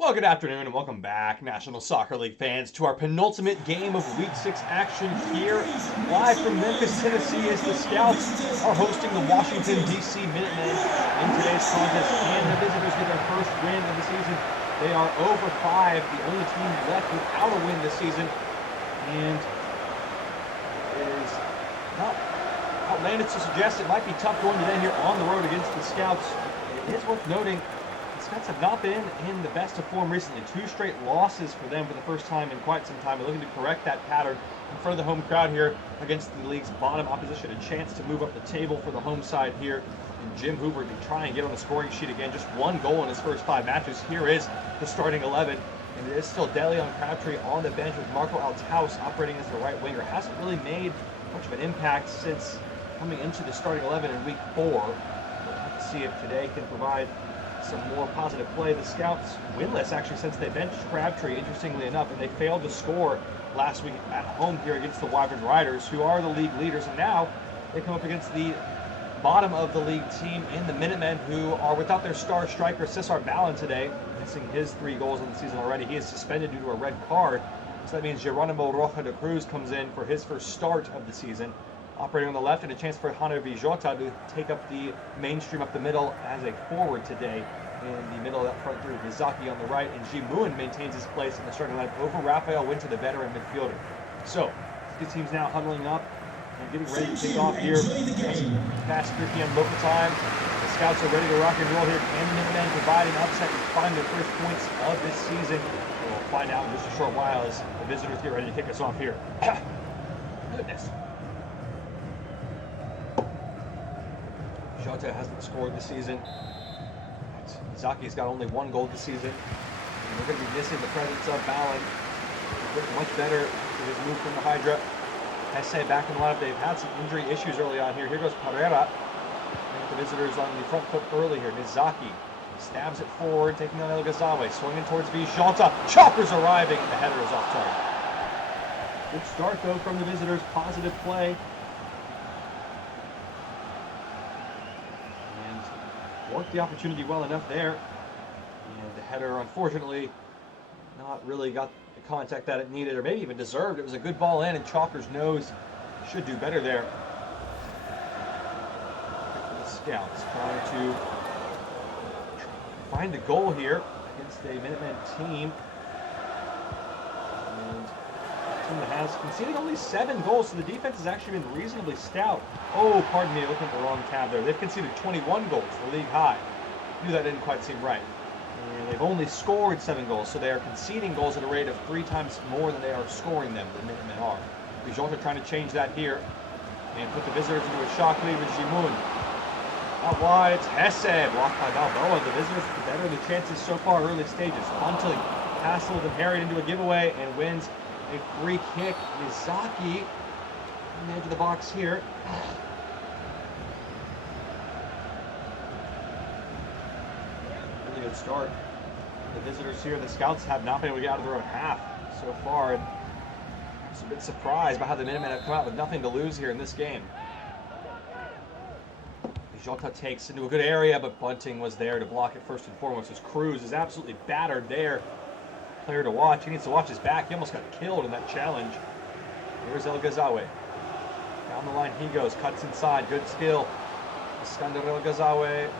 Well, good afternoon and welcome back, National Soccer League fans, to our penultimate game of Week 6 action here. Live from Memphis, Tennessee, as the Scouts are hosting the Washington, D.C. Minutemen in today's contest. Can the visitors get their first win of the season? They are over 5, the only team left without a win this season. And it is not outlandish to suggest it might be tough going to them here on the road against the Scouts. It is worth noting the Scouts have not been in the best of form recently. 2 straight losses for them for the first time in quite some time. We're looking to correct that pattern in front of the home crowd here against the league's bottom opposition. A chance to move up the table for the home side here. And Jim Hoover to try and get on the scoring sheet again. Just 1 goal in his first 5 matches. Here is the starting 11. And it is still DeLeon Crabtree on the bench with Marco Altaus operating as the right winger. Hasn't really made much of an impact since coming into the starting 11 in week 4. We'll have to see if today can provide some more positive play. The Scouts winless actually since they benched Crabtree, interestingly enough, and they failed to score last week at home here against the Wyvern Riders, who are the league leaders, and now they come up against the bottom of the league team in the Minutemen, who are without their star striker Cesar Ballin today, missing his 3 goals in the season already. He is suspended due to a red card, so that means Geronimo Roja de Cruz comes in for his first start of the season. Operating on the left, and a chance for Hanner Vijota to take up the mainstream up the middle as a forward today. In the middle of that front three, Mizaki on the right, and Ji Moon maintains his place in the starting line over Rafael Winter, the veteran midfielder. So, these teams now huddling up and getting ready to take off here. Past 3 p.m. local time. The Scouts are ready to rock and roll here. Can the Minutemen provide an upset and find their first points of this season? We'll find out in just a short while as the visitors get ready to kick us off here. Goodness. Jota hasn't scored this season. Zaki's got only 1 goal this season. And we're going to be missing the presence of Ballin. He's looking much better with his move from the Hydra. Hesse back in the lineup. They've had some injury issues early on here. Here goes Pereira. And the visitors on the front foot early here. Nizaki stabs it forward, taking on El Ghazawi. Swinging towards Vijota. Chopper's arriving, and the header is off target. Good start, though, from the visitors. Positive play. Worked the opportunity well enough there, and the header unfortunately not really got the contact that it needed, or maybe even deserved. It was a good ball in, and Chalker's nose should do better there. The Scouts trying to find a goal here against a Minutemen team, and a team that has conceded only 7 goals, so the defense has actually been reasonably stout. Oh, pardon me, looking at the wrong tab there. They've conceded 21 goals, the league high. Knew that didn't quite seem right. And they've only scored 7 goals, so they are conceding goals at a rate of 3 times more than they are scoring them, the Minutemen are. Vijota trying to change that here and put the visitors into a shock lead with Jimun. Out wide, it's Hesse, blocked by Balboa. The visitors with the better of the chances so far early stages. Bunting hassled and harried into a giveaway and wins a free kick. Mizaki on the edge of the box here. Really good start. The visitors here, the Scouts have not been able to get out of their own half so far. And I was a bit surprised by how the Minutemen have come out with nothing to lose here in this game. Jota takes into a good area, but Bunting was there to block it first and foremost, as Cruz is absolutely battered there. Player to watch. He needs to watch his back. He almost got killed in that challenge. Here's El Ghazawi. Down the line he goes, cuts inside, good skill. Iskander El Ghazawi.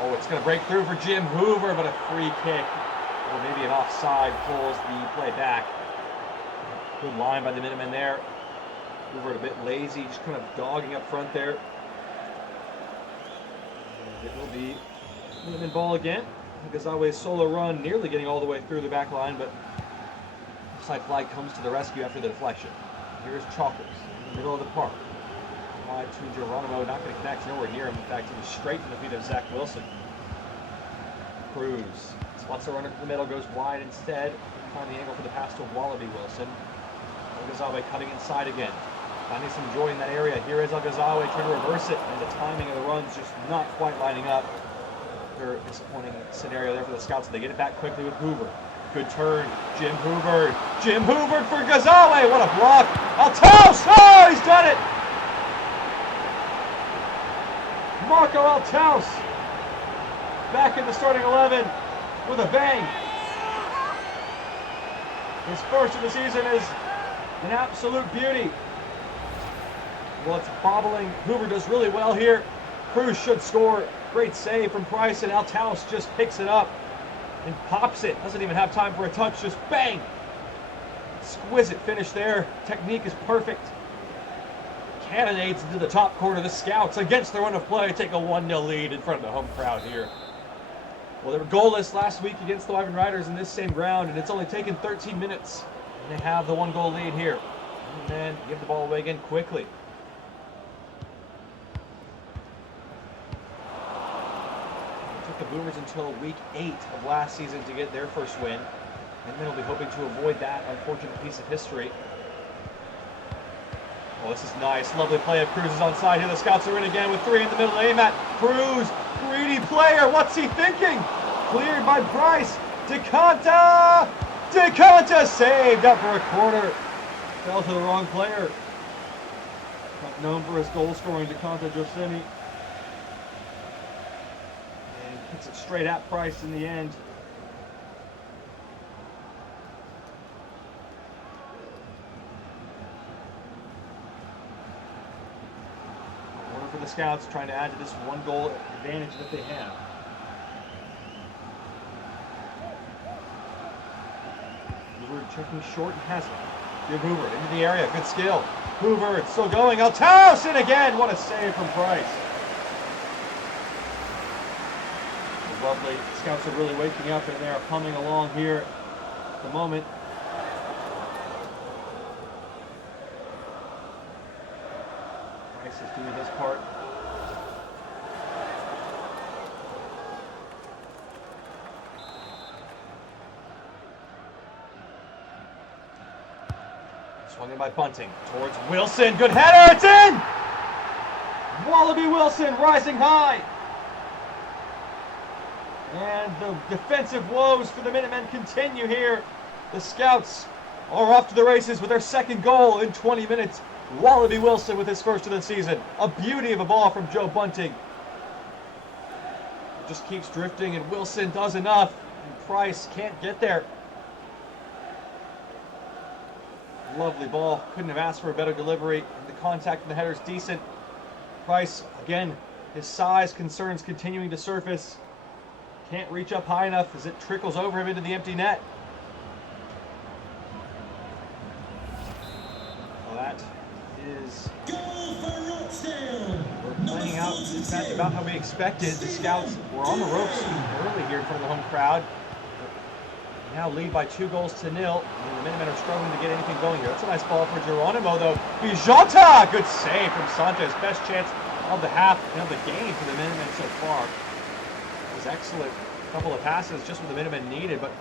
Oh, it's going to break through for Jim Hoover, but a free kick, or maybe an offside, pulls the play back. Good line by the Minutemen there. Hoover a bit lazy, just kind of dogging up front there. And it will be Minutemen ball again. Ghazawi's solo run, nearly getting all the way through the back line, but offside flag comes to the rescue after the deflection. Here's Chalkers in the middle of the park. Wide to Geronimo, not going to connect, nowhere near him. In fact, he was straight in the feet of Zach Wilson. Cruz spots the runner to the middle, goes wide instead. Find the angle for the pass to Wallaby Wilson. El Ghazawi cutting inside again. Finding some joy in that area. Here is El Ghazawi trying to reverse it, and the timing of the run's just not quite lining up. Very disappointing scenario there for the Scouts. They get it back quickly with Hoover. Good turn. Jim Hoover. Jim Hoover for Ghazawi. What a block. Altaus. Oh, he's done it. Marco Altaus back in the starting 11. with a bang. His first of the season is an absolute beauty. Well, it's bobbling. Hoover does really well here. Cruz should score. Great save from Price, and Altaus just picks it up and pops it. Doesn't even have time for a touch, just bang! Exquisite finish there. Technique is perfect. Cannonades into the top corner. The Scouts, against the run of play, take a 1-0 lead in front of the home crowd here. Well, they were goalless last week against the Wyvern Riders in this same ground, and it's only taken 13 minutes. And they have the 1-goal lead here. And then give the ball away again quickly. It took the Boomers until week 8 of last season to get their first win. And then we'll be hoping to avoid that unfortunate piece of history. Oh, this is nice. Lovely play of Cruz is onside here. The Scouts are in again with 3 in the middle to aim at. Cruz, greedy player. What's he thinking? Cleared by Price. DeConta! DeConta saved up for a corner. Fell to the wrong player. Not known for his goal scoring, DeConta Josemi. And hits it straight at Price in the end. For the Scouts, trying to add to this 1-goal advantage that they have. Hoover checking short and has it. Give Hoover into the area. Good skill. Hoover, it's still going. Altaus in again. What a save from Price. Lovely. The Scouts are really waking up and they're humming along here at the moment. Price is doing his part. Swung in by Bunting towards Wilson. Good header. It's in! Wallaby Wilson rising high. And the defensive woes for the Minutemen continue here. The Scouts are off to the races with their second goal in 20 minutes. Wallaby Wilson with his first of the season. A beauty of a ball from Joe Bunting. Just keeps drifting, and Wilson does enough. And Price can't get there. Lovely ball. Couldn't have asked for a better delivery. The contact in the header is decent. Price, again, his size concerns continuing to surface. Can't reach up high enough as it trickles over him into the empty net. Well, that is... We're playing out this match about how we expected. The Scouts were on the ropes early here in front of the home crowd. Now lead by 2-0. And the Minutemen are struggling to get anything going here. That's a nice ball for Geronimo, though. Bijota! Good save from Santos. Best chance of the half and of the game for the Minutemen so far. It was excellent. A couple of passes just what the Minutemen needed, but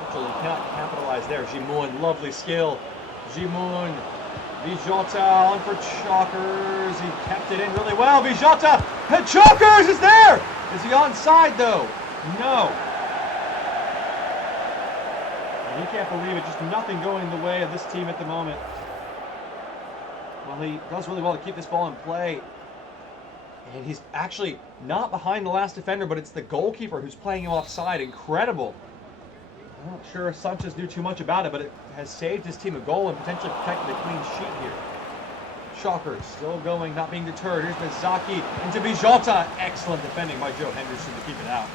unfortunately cannot capitalize there. Gimun, lovely skill. Gimun. Bijota on for Chalkers. He kept it in really well. Bijota! And Chalkers is there! Is he onside, though? No. He can't believe it. Just nothing going the way of this team at the moment. Well, he does really well to keep this ball in play. And he's actually not behind the last defender, but it's the goalkeeper who's playing him offside. Incredible. I'm not sure if Sanchez knew too much about it, but it has saved his team a goal and potentially protected a clean sheet here. Shocker, still going, not being deterred. Here's Mizaki into Bijota. Excellent defending by Joe Henderson to keep it out.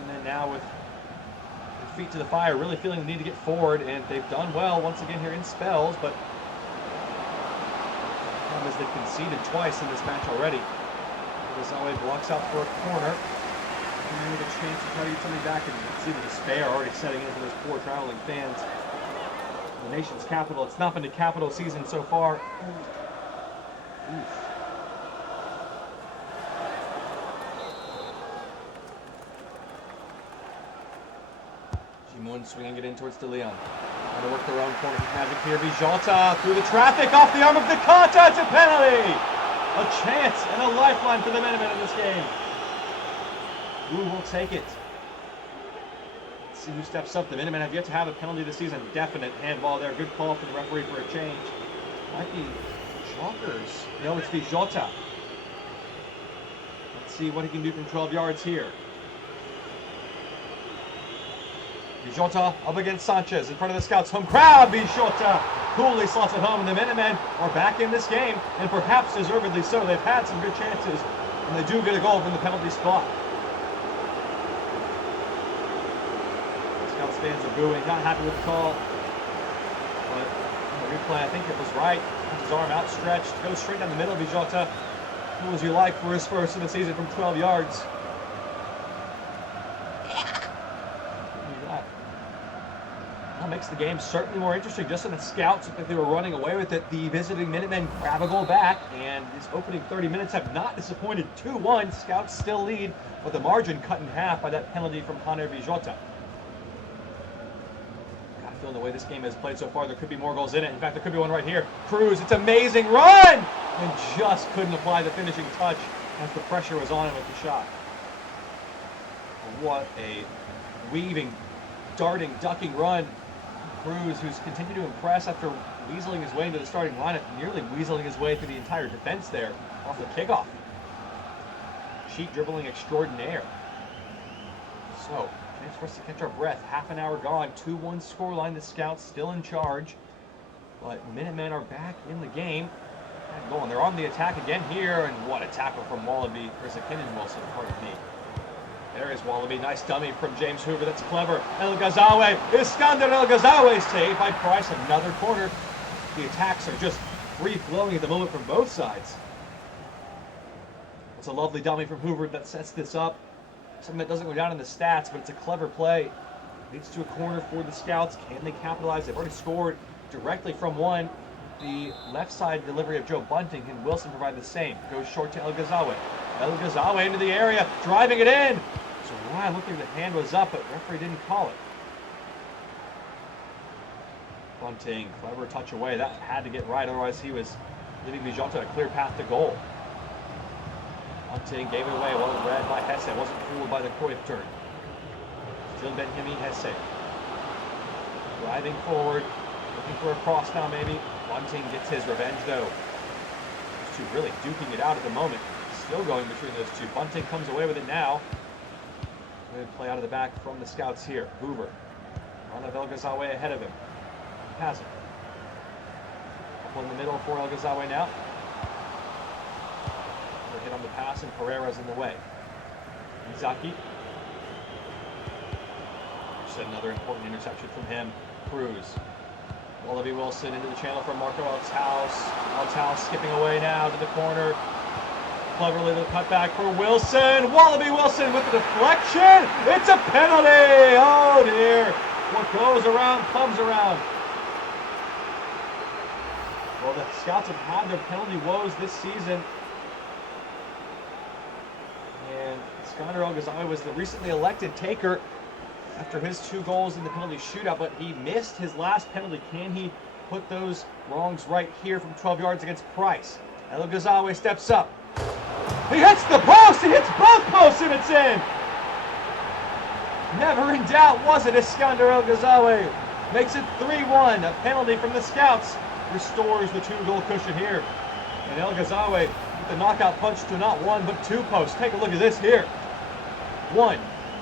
And then now with feet to the fire, really feeling the need to get forward, and they've done well once again here in spells, but the problem is they've conceded twice in this match already. Zawe blocks out for a corner, and then with a chance to try to get something back, and you can see the despair already setting in for those poor traveling fans. The nation's capital, it's not been a capital season so far. Oof. Gimun swinging it in towards De Leon. Trying to work their own corner magic here. Bijota through the traffic off the arm of DeConta. It's a penalty! A chance and a lifeline for the Minutemen in this game. Ooh, we'll take it. Let's see who steps up. The Minutemen have yet to have a penalty this season. Definite handball there. Good call for the referee for a change. Might be Chalkers. No, it's Bijota. Let's see what he can do from 12 yards here. Bijota up against Sanchez in front of the Scouts' home crowd. Bijota coolly slots it home, and the Minutemen are back in this game, and perhaps deservedly so. They've had some good chances, and they do get a goal from the penalty spot. The Scouts fans are booing, not happy with the call. But in the replay, I think it was right. His arm outstretched, goes straight down the middle. Bijota, cool as you like for his first of the season from 12 yards. That makes the game certainly more interesting. Just when the Scouts looked like they were running away with it, the visiting Minutemen grab a goal back, and these opening 30 minutes have not disappointed. 2-1, Scouts still lead, but the margin cut in half by that penalty from Connor Bijota. Got a feeling the way this game has played so far, there could be more goals in it. In fact, there could be one right here. Cruz, it's amazing run! And just couldn't apply the finishing touch as the pressure was on him with the shot. What a weaving, darting, ducking run. Cruz, who's continued to impress after weaseling his way into the starting lineup, nearly weaseling his way through the entire defense there off the kickoff. Cheat dribbling extraordinaire. So, chance for us to catch our breath. Half an hour gone, 2-1 scoreline. The Scouts still in charge, but Minutemen are back in the game. Going, they're on the attack again here, and what a tackle from Wallaby, or Zakinin Wilson, pardon me. There is Wallaby, nice dummy from James Hoover, that's clever. El Ghazawi, Iskander El Ghazawi saved by Price, another corner. The attacks are just free-flowing at the moment from both sides. It's a lovely dummy from Hoover that sets this up. Something that doesn't go down in the stats, but it's a clever play. Leads to a corner for the Scouts. Can they capitalize? They've already scored directly from one. The left side delivery of Joe Bunting, and Wilson provide the same. Goes short to El Ghazawi. El Ghazawi into the area, driving it in. So Ryan looked like the hand was up, but referee didn't call it. Bunting, clever touch away. That had to get right, otherwise he was giving Bijota a clear path to goal. Bunting gave it away, well read by Hesse. Wasn't fooled by the Cruyff turn. Still Benjamin Hesse. Driving forward, looking for a cross now maybe. Bunting gets his revenge though. Those two really duking it out at the moment. Still going between those two. Bunting comes away with it now. Good play out of the back from the Scouts here. Hoover. Run of El Ghazawi ahead of him. Has it. Couple in the middle for El Ghazawi now. We're hit on the pass and Pereira's in the way. Izaki. Just another important interception from him. Cruz. Wallaby Wilson into the channel from Marco Althaus. Althaus skipping away now to the corner. Cleverly the cutback for Wilson. Wallaby Wilson with the deflection. It's a penalty. Oh dear. What goes around comes around. Well, the Scouts have had their penalty woes this season. And Iskander El Ghazawi was the recently elected taker after his 2 goals in the penalty shootout, but he missed his last penalty. Can he put those wrongs right here from 12 yards against Price? El Ghazawi steps up. He hits the post! He hits both posts and it's in! Never in doubt, was it? Iskander El Ghazawi makes it 3-1. A penalty from the Scouts restores the 2-goal cushion here. And El Ghazawi with the knockout punch to not 1 but 2 posts. Take a look at this here. 1,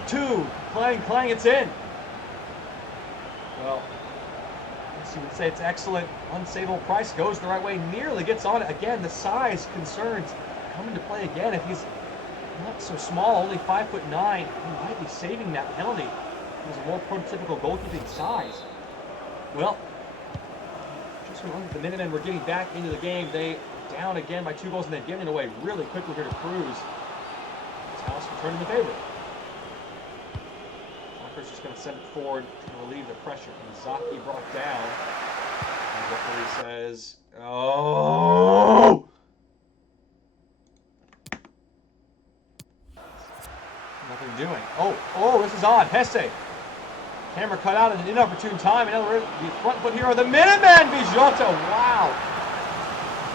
2, clang, clang, it's in. Well, I guess you would say it's excellent. Unsavable. Price goes the right way, nearly gets on it. Again, the size concerns come into play again. If he's not so small, only 5'9", he might be saving that penalty. He's a more prototypical goalkeeping size. Well, just when the Minutemen were getting back into the game, they down again by 2 goals and they've given it away really quickly here to Cruz. House returning the favor. Walker's just going to send it forward to relieve the pressure. And Zaki brought down. And the referee says, oh! Nothing doing. Oh, this is odd. Hesse. Camera cut out at an inopportune time. Another the front foot here are the Minutemen. Bijota. Wow.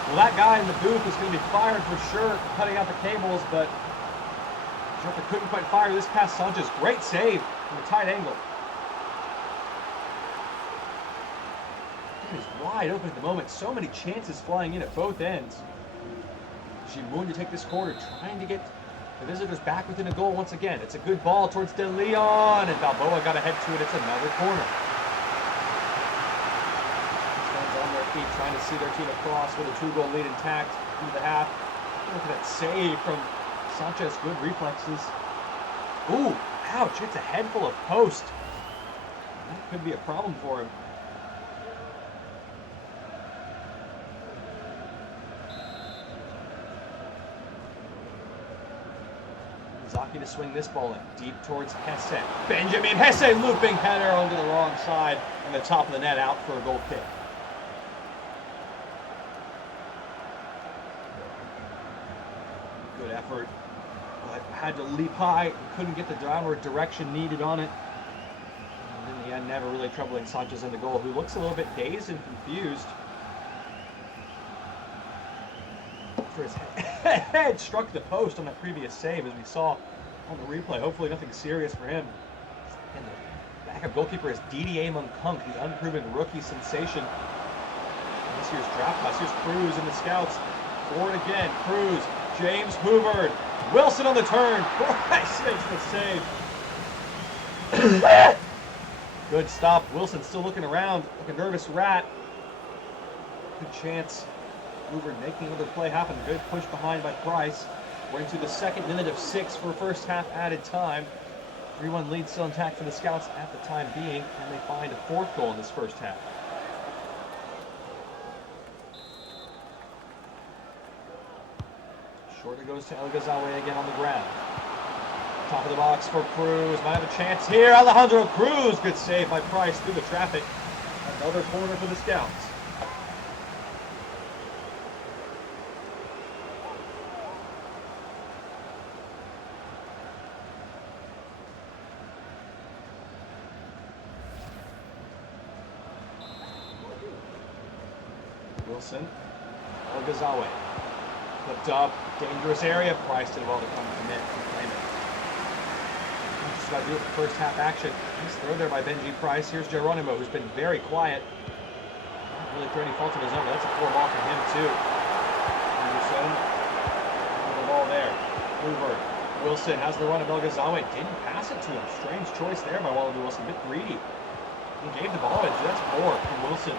Well, that guy in the booth is going to be fired for sure, cutting out the cables, but Bijota couldn't quite fire this past Sanchez. Great save from a tight angle. It is wide open at the moment. So many chances flying in at both ends. Jimun to take this corner, trying to get The visitors back within a goal once again. It's a good ball towards De Leon, and Balboa got ahead to it. It's another corner. Fans on their feet trying to see their team across with a 2-goal lead intact through the half. Look at that save from Sanchez. Good reflexes. Ooh, ouch. It's a head full of post. That could be a problem for him. Zaki to swing this ball in, deep towards Hesse. Benjamin Hesse looping header onto the wrong side, and the top of the net out for a goal kick. Good effort, but had to leap high, couldn't get the downward direction needed on it. And in the end, never really troubling Sanchez in the goal, who looks a little bit dazed and confused. His head struck the post on that previous save, as we saw on the replay. Hopefully nothing serious for him. And the backup goalkeeper is Didier Moncunk, the unproven rookie sensation this year's draft class. Here's Cruz in the scouts. Forward again. Cruz, James Hoover, Wilson on the turn. Bryce makes the save. Good stop. Wilson still looking around like a nervous rat. Good chance. Hoover making another play happen. Good push behind by Price. We're into the second minute of 6 for first half added time. 3-1 lead still intact for the Scouts at the time being, and they find a 4th goal in this first half. Shorter goes to El Ghazawi again on the ground. Top of the box for Cruz. Might have a chance here. Alejandro Cruz. Good save by Price through the traffic. Another corner for the Scouts. Wilson, El Ghazawi, flipped up, dangerous area. Price did well to come commit and claim it. Just about to do it for first half action. Nice throw there by Benji Price. Here's Geronimo, who's been very quiet. Not really throw any fault of his own, but that's a poor ball for him too. Anderson, the ball there. Hoover, Wilson has the run of El Ghazawi. Didn't pass it to him. Strange choice there by Wallaby Wilson. A bit greedy. He gave the ball away. That's poor from Wilson.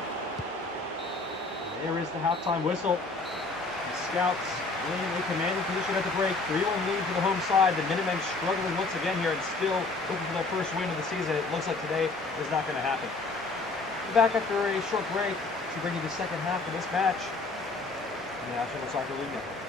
There is the halftime whistle. The Scouts in a commanding position at the break. 3-1 lead for the home side. The Minutemen struggling once again here and still looking for their first win of the season. It looks like today is not going to happen. We're back after a short break to bring you the second half of this match in the National Soccer League Network.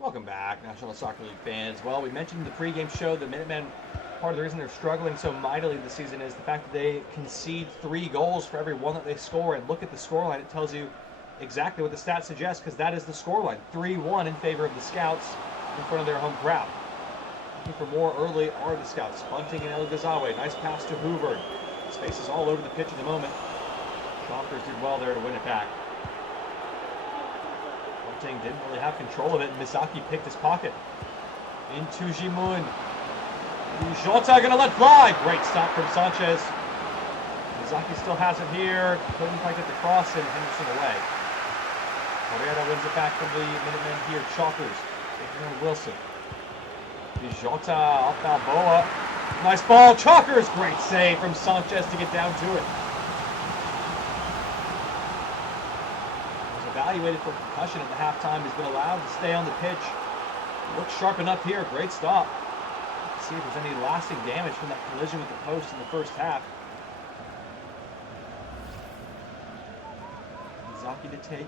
Welcome back, National Soccer League fans. Well, we mentioned in the pregame show the Minutemen, part of the reason they're struggling so mightily this season is the fact that they concede 3 goals for every 1 that they score. And look at the scoreline. It tells you exactly what the stats suggest, because that is the scoreline. 3-1 in favor of the Scouts in front of their home crowd. Looking for more early are the Scouts. Bunting and El Ghazawi. Nice pass to Hoover. Space is all over the pitch at the moment. Choppers did well there to win it back. Didn't really have control of it. Misaki picked his pocket. Into Jimun. Jota gonna let fly. Great stop from Sanchez. Misaki still has it here. Couldn't quite get the cross and Henderson away. Correa wins it back from the Minutemen here. Chalkers. Wilson. Jota off Balboa. Nice ball. Chalkers. Great save from Sanchez to get down to it. Evaluated for concussion at the halftime. He's been allowed to stay on the pitch. Looks sharp enough here. Great stop. Let's see if there's any lasting damage from that collision with the post in the first half. Zaki to take.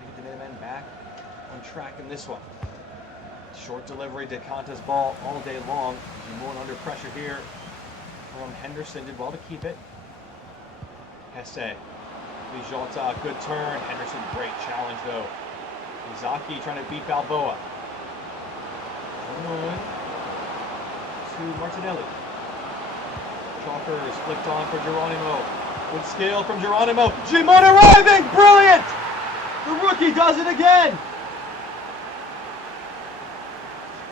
Get the Minutemen back on track in this one. Short delivery to Kanta's ball all day long. And more under pressure here from Henderson. Did well to keep it. Hesse, Jota, good turn. Henderson, great challenge though. Izaki trying to beat Balboa. To Martinelli. Chalkers flicked on for Geronimo. Good skill from Geronimo. Jimon arriving! Brilliant! The rookie does it again!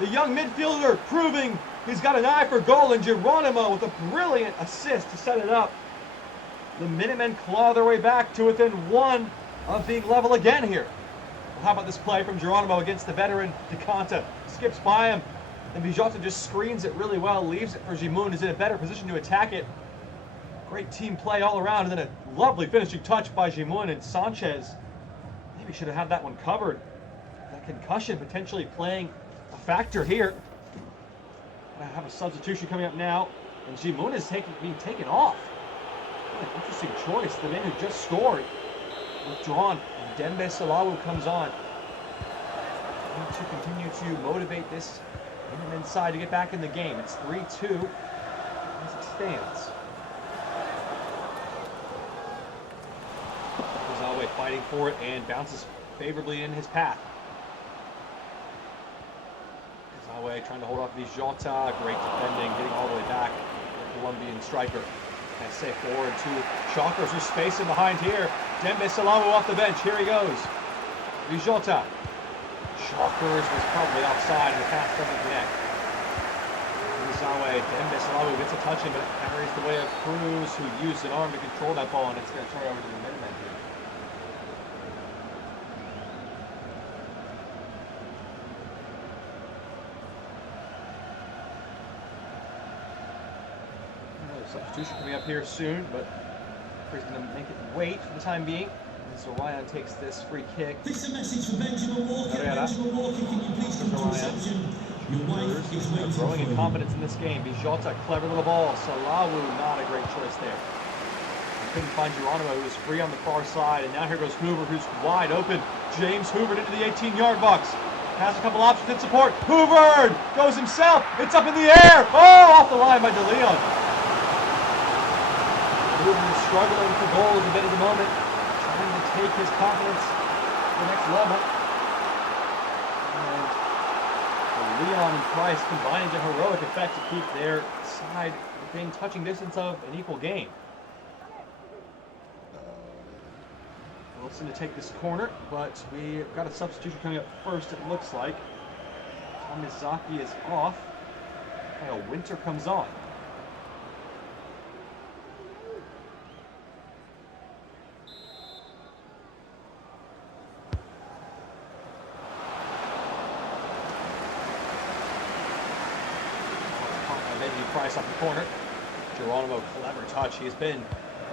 The young midfielder proving he's got an eye for goal, and Geronimo with a brilliant assist to set it up. The Minutemen claw their way back to within one of being level again here. Well, how about this play from Geronimo against the veteran DeConta? Skips by him, and Vijota just screens it really well, leaves it for Gimun, who's in a better position to attack it. Great team play all around, and then a lovely finishing touch by Gimun, and Sanchez maybe should have had that one covered. That concussion potentially playing a factor here. I have a substitution coming up now, and Gimun is being taken off. What an interesting choice. The man who just scored, withdrawn, and Dembe Salawu comes on. Need to continue to motivate this Minutemen side to get back in the game. It's 3-2 as it stands. Zawe fighting for it and bounces favorably in his path. Zawe trying to hold off Vijota. Great defending, getting all the way back. The Colombian striker. Say forward to Shockers, who's spacing behind here. Dembe Salawu off the bench. Here he goes. Vijota. Shockers was probably offside, and the pass doesn't connect. Zawe. Dembe Salawu gets a touch in, but it carries the way of Cruz, who used an arm to control that ball, and it's going to turn over to the Minutemen here. Substitution coming up here soon, but he's going to make it wait for the time being. And so Ryan takes this free kick. This is a message for Benjamin Walker. Benjamin Walker, can you please come to reception? Your wife is waiting for growing in you. confidence in this game. Vijota, clever little ball. Salawu, not a great choice there. He couldn't find Geronimo, who was free on the far side. And now here goes Hoover, who's wide open. James Hoover into the 18-yard box. Has a couple options in support. Hoover goes himself. It's up in the air. Oh, off the line by DeLeon. Hoover is struggling for goals a bit at the moment, trying to take his confidence to the next level. And Leon and Price combining to heroic effect to keep their side within touching distance of an equal game. Wilson to take this corner, but we've got a substitution coming up first, it looks like. Tomizaki is off. Kyle Winter comes on. Price off the corner. Geronimo, clever touch. He's been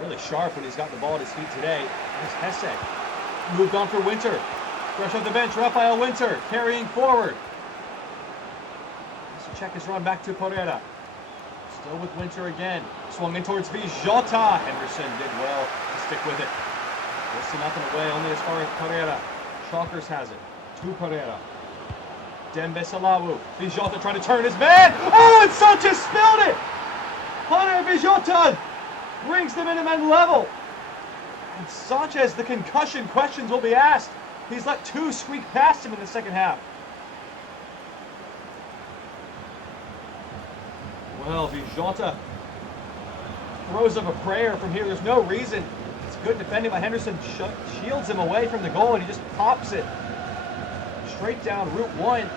really sharp when he's got the ball at his feet today. There's Hesse. Moved on for Winter. Fresh off the bench, Rafael Winter carrying forward. Let's check his run back to Pereira. Still with Winter again. Swung in towards Vijota. Henderson did well to stick with it. Wilson up and away, only as far as Pereira. Shockers has it. To Pereira. Dembe Salawu. Vijota trying to turn his man. Oh, and Sanchez spilled it! Hunter Vijota brings the Minutemen level. And Sanchez, the concussion questions will be asked. He's let two squeak past him in the second half. Well, Vijota throws up a prayer from here. There's no reason. It's good defending by Henderson. Shields him away from the goal, and he just pops it straight down Route 1.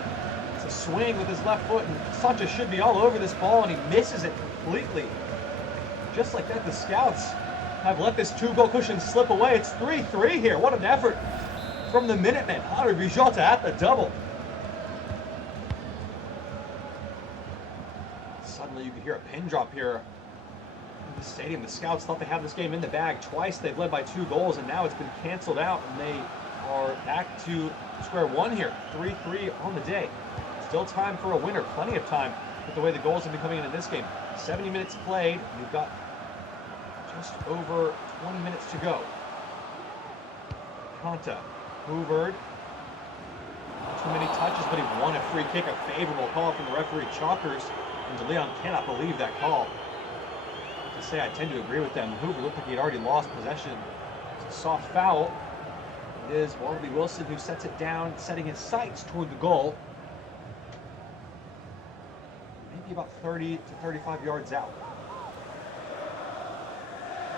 It's a swing with his left foot, and Sanchez should be all over this ball, and he misses it completely. Just like that, the Scouts have let this two-goal cushion slip away. It's 3-3 here. What an effort from the Minutemen. Hunter Vijota at the double. Suddenly you could hear a pin drop here in the stadium. The Scouts thought they had this game in the bag. Twice they've led by 2 goals, and now it's been canceled out, and they are back to square one here. 3-3 on the day. Still time for a winner. Plenty of time with the way the goals have been coming into this game. 70 minutes played. You've got just over 20 minutes to go. Conta, hoovered. Not too many touches, but he won a free kick. A favorable call from the referee, Chalkers. And DeLeon cannot believe that call. To say, I tend to agree with them. Hoover looked like he had already lost possession. It's a soft foul. It is Warby Wilson who sets it down, setting his sights toward the goal. Maybe about 30 to 35 yards out.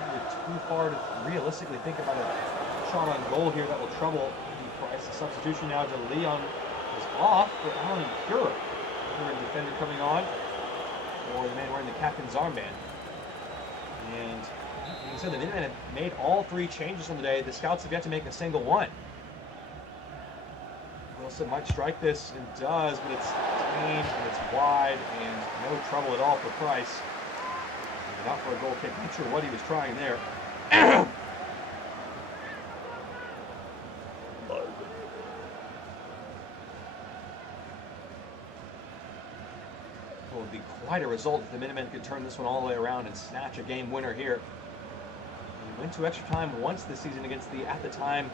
Maybe too far to realistically think about a shot on goal here that will trouble the Price. The substitution now to Leon is off for Alan Cura. veteran defender coming on, or the man wearing the captain's armband. And like I said, the Minutemen have made all 3 changes on the day. The Scouts have yet to make a single one. Wilson might strike this, and does, but it's clean and it's wide, and no trouble at all for Price. And out for a goal kick. Not sure what he was trying there. It would be quite a result if the Minutemen could turn this one all the way around and snatch a game winner here. They went to extra time once this season against the, at the time,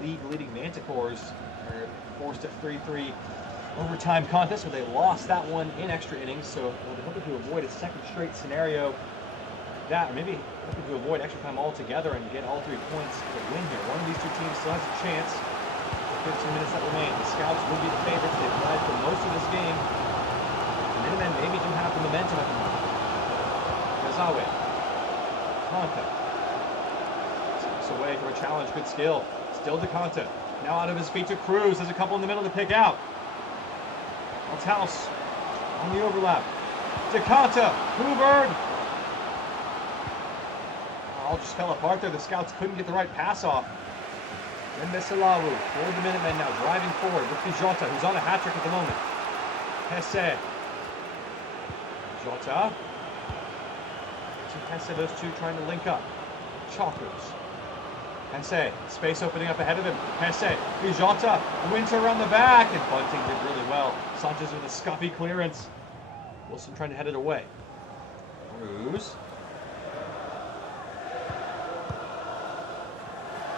league-leading Manticores. They're forced a 3-3 overtime contest where they lost that one in extra innings, so we'll be hoping to avoid a second straight scenario like that, or maybe hoping to avoid extra time altogether and get all 3 points to win here. One of these 2 teams still has a chance. The 15 minutes that remain. The Scouts will be the favorites. They've led for most of this game. The Minutemen maybe do have the momentum at the moment. Gazawe. Conta. Takes away for a challenge. Good skill. Still DeConta. Now out of his feet to Cruz. There's a couple in the middle to pick out. Althaus on the overlap. DeConta. Hubbard. All just fell apart there. The Scouts couldn't get the right pass off. Mbesalawu for the Minutemen now driving forward with Jota, who's on a hat-trick at the moment. Hesse. Jota. To Hesse, those 2 trying to link up. Chalkers. Hesse, space opening up ahead of him. Hesse, Jota, Winter around the back, and Bunting did really well. Sanchez with a scuffy clearance. Wilson trying to head it away. Cruz.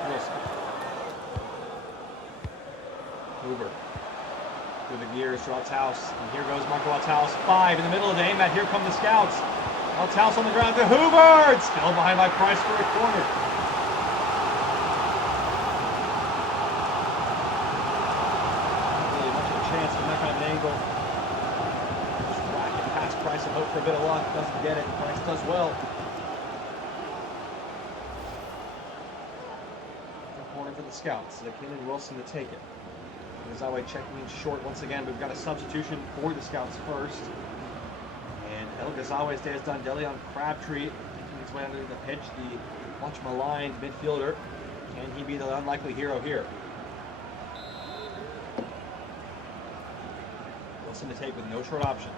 Wilson. Hoover. Through the gears to Althaus. And here goes Marco Althaus. 5 in the middle of the aim. Here come the Scouts. Althaus on the ground to Hoover. Still behind by Price for a corner. Angle. Just whack it past Price and hope for a bit of luck. Doesn't get it. Price does well. The corner for the Scouts. McKinnon and Wilson to take it. Gazawe checking in short once again. We've got a substitution for the Scouts first. And El Gazawe's day is done. Delion Crabtree taking his way under the pitch. The much maligned midfielder. Can he be the unlikely hero here? Wilson to take with no short option.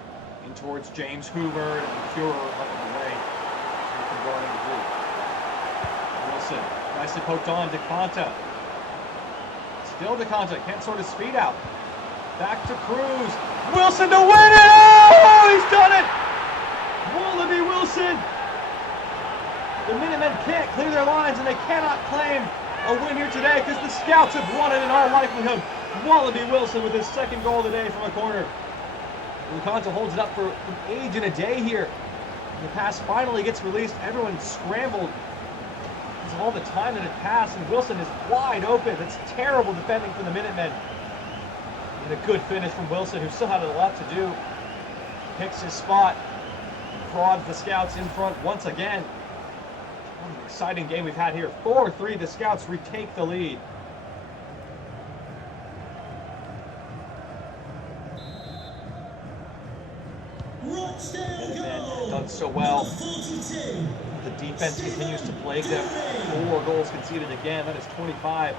In towards James Hoover and Fuhrer up in the way. Wilson, nicely poked on. DeConta. Still DeConta, can't sort his feet out. Back to Cruz. Wilson to win it! Oh, he's done it! Wallaby Wilson! The Minutemen can't clear their lines and they cannot claim a win here today because the Scouts have won it in all likelihood. Wallaby Wilson with his 2nd goal of the day from a corner. DeConta holds it up for an age and a day here. The pass finally gets released. Everyone scrambled because of all the time that had passed, and Wilson is wide open. That's terrible defending from the Minutemen. And a good finish from Wilson, who still had a lot to do. Picks his spot, prods the Scouts in front once again. What an exciting game we've had here. 4-3, the Scouts retake the lead. Minutemen done so well. The defense continues to plague them. 4 goals conceded again. That is 25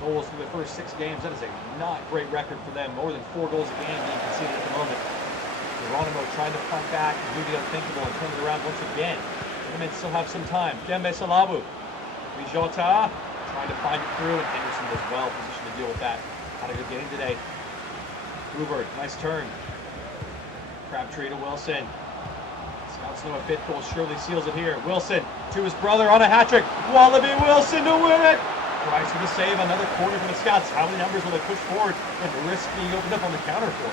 goals through the first 6 games. That is a not great record for them. More than 4 goals a game being conceded at the moment. Geronimo trying to fight back and do the unthinkable and turn it around once again. Minutemen still have some time. Dembe Salabu. Jota trying to find it through, and Henderson was well positioned to deal with that. Had a good game today. Hoover, nice turn. Crabtree to Wilson. Scouts know a 5th goal surely seals it here. Wilson to his brother on a hat-trick. Wallaby Wilson to win it! Price with a save, another corner for the Scouts. How many numbers will they push forward and risk being opened up on the counter for?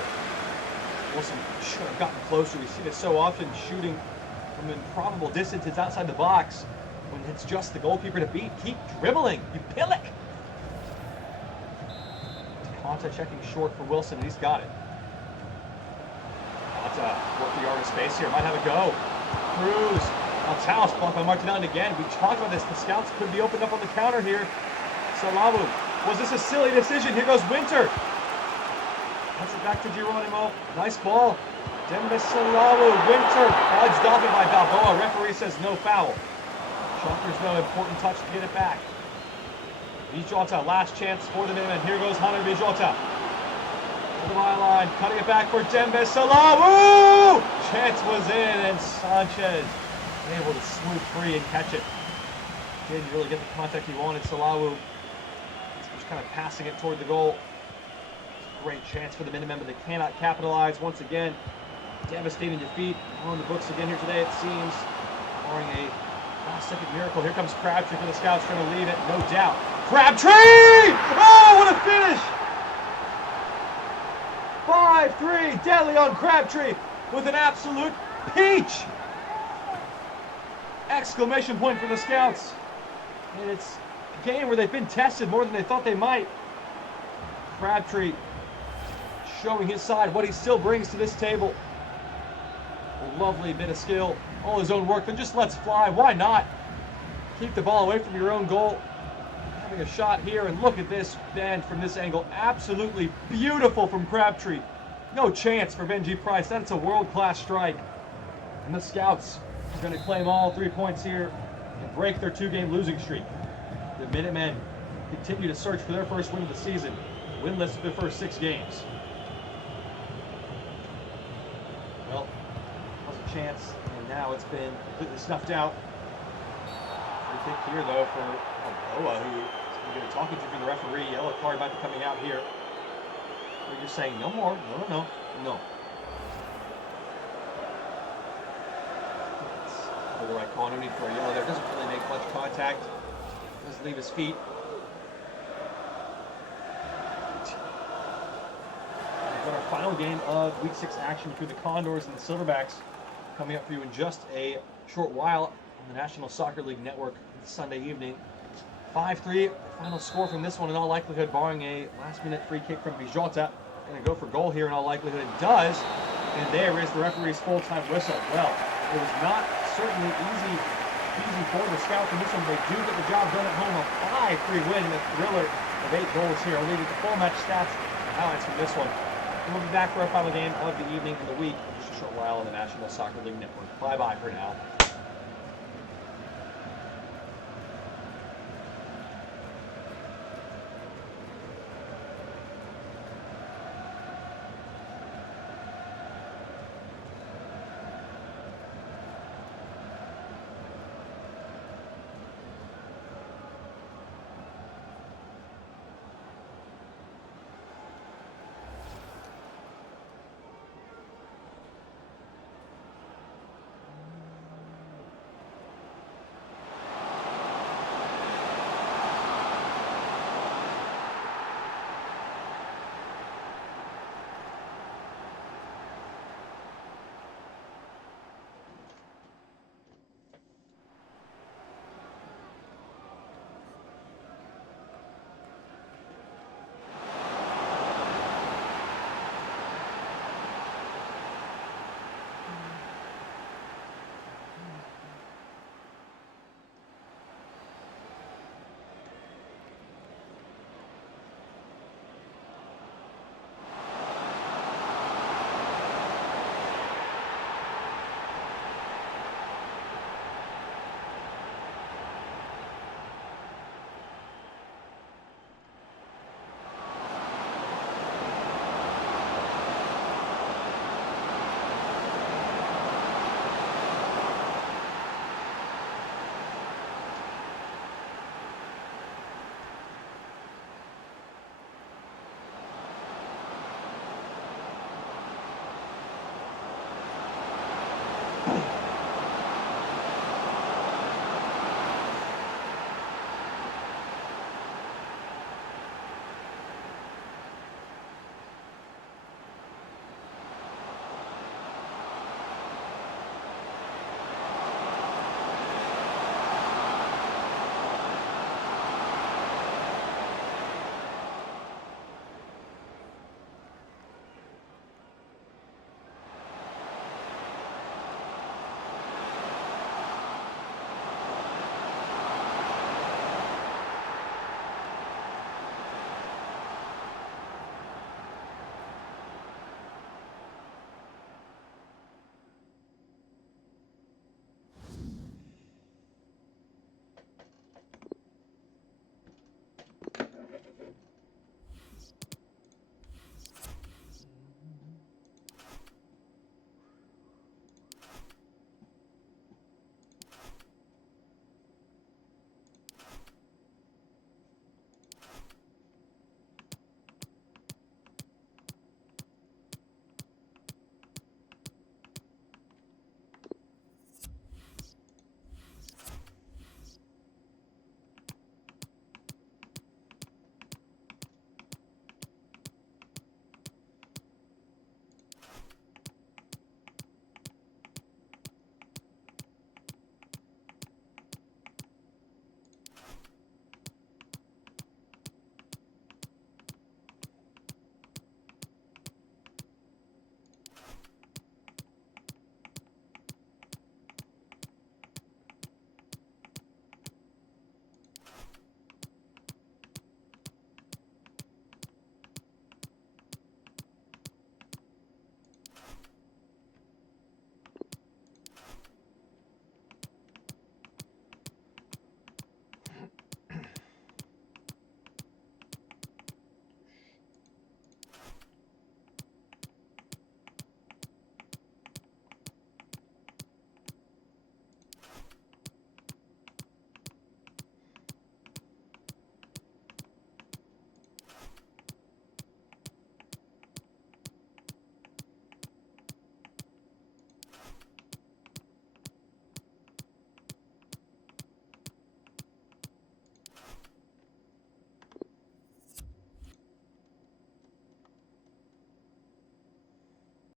Wilson should have gotten closer. We see this so often, shooting from improbable distances outside the box. When it's just the goalkeeper to beat, keep dribbling, you pillock! Conta checking short for Wilson, and he's got it. Work the yard of space here, might have a go. Cruz, Althaus blocked by Martinelli again. We talked about this, the Scouts could be opened up on the counter here. Salawu, was this a silly decision? Here goes Winter. Cuts it back to Geronimo. Nice ball. Dembesalawu. Winter fudged off it by Balboa. Referee says no foul. Shockers know important touch to get it back. Bijota, last chance for the Minutemen. Here goes Hunter Bijota. To the byline, cutting it back for Dembesalawu! Chance was in, and Sanchez able to swoop free and catch it. Didn't really get the contact he wanted. Salawu just kind of passing it toward the goal. Great chance for the Minutemen, but they cannot capitalize. Once again, devastating defeat on the books again here today, it seems. Barring a last-second miracle. Here comes Crabtree for the Scouts, trying to leave it, no doubt. Crabtree! Oh, what a finish! 5-3, deadly on Crabtree with an absolute peach! Exclamation point for the Scouts. And it's a game where they've been tested more than they thought they might. Crabtree showing his side, what he still brings to this table. A lovely bit of skill, all his own work, then just lets fly. Why not? Keep the ball away from your own goal. Having a shot here, and look at this bend from this angle. Absolutely beautiful from Crabtree. No chance for Benji Price. That's a world-class strike. And the Scouts are going to claim all 3 points here and break their 2-game losing streak. The Minutemen continue to search for their first win of the season, winless for their first 6 games. Well, that was a chance, and now it's been completely snuffed out. Free kick here, though, for Balboa, who is going to get a talking to from the referee. Yellow card might be coming out here. They're just saying no more. No. For the right call, no need for a yellow there. Doesn't really make much contact. Doesn't leave his feet. We've got our final game of Week 6 action between the Condors and the Silverbacks coming up for you in just a short while on the National Soccer League Network this Sunday evening. 5-3, final score from this one in all likelihood, barring a last-minute free kick from Bijota. Going to go for goal here in all likelihood. It does, and there is the referee's full-time whistle. Well, it was not certainly easy for the Scouts in this one. They do get the job done at home. A 5-3 win in a thriller of 8 goals here. I'll leave you the full match stats and highlights from this one. And we'll be back for our final game of the evening and the week in just a short while on the National Soccer League Network. Bye-bye for now.